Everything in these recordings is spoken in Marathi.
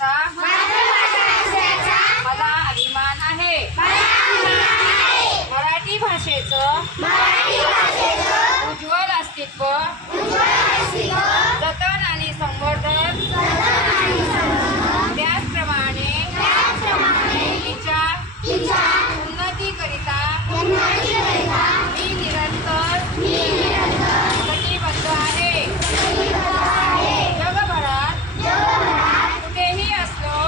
असल्याचा मला अभिमान आहे. मराठी भाषेचं उज्ज्वल अस्तित्व जतन आणि संवर्धन, त्याचप्रमाणे तिच्या उन्नतीकरिता मी निरंतर कटिबद्ध आहे. जगभरात कुठेही असलो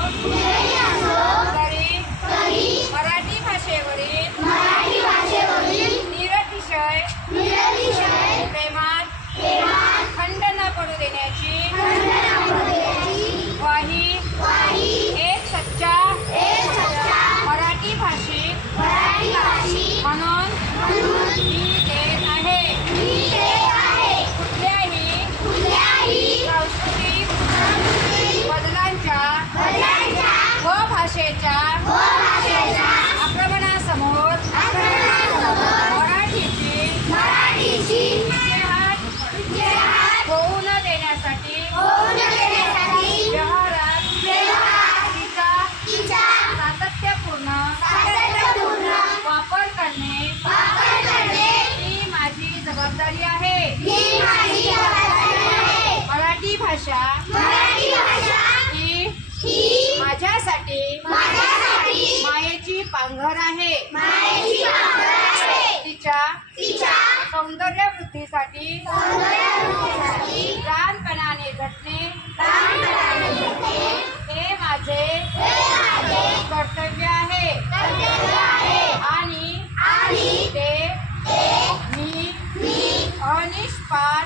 तरी मराठी भाषेवरील निरतिशय प्रेमात खंड न पडू देण्याची ग्वाही एक सच्चा मराठी भाषिक म्हणून मी देत आहे. कुठल्याही सांस्कृतिक बदलांच्या व भाषेच्या आक्रमणासमोर मराठीची विल्हेवाट होऊ न देण्यासाठी व्यवहारात तिचा सातत्यपूर्ण वापर करणे ही माझी जबाबदारी आहे. मराठी भाषा ही माझ्यासाठी मायेची पांघर आहे. तिच्या सौंदर्य वृद्धीसाठी प्राणपणाने झटणे हे माझे कर्तव्य आहे आणि ते मी अनिष्पार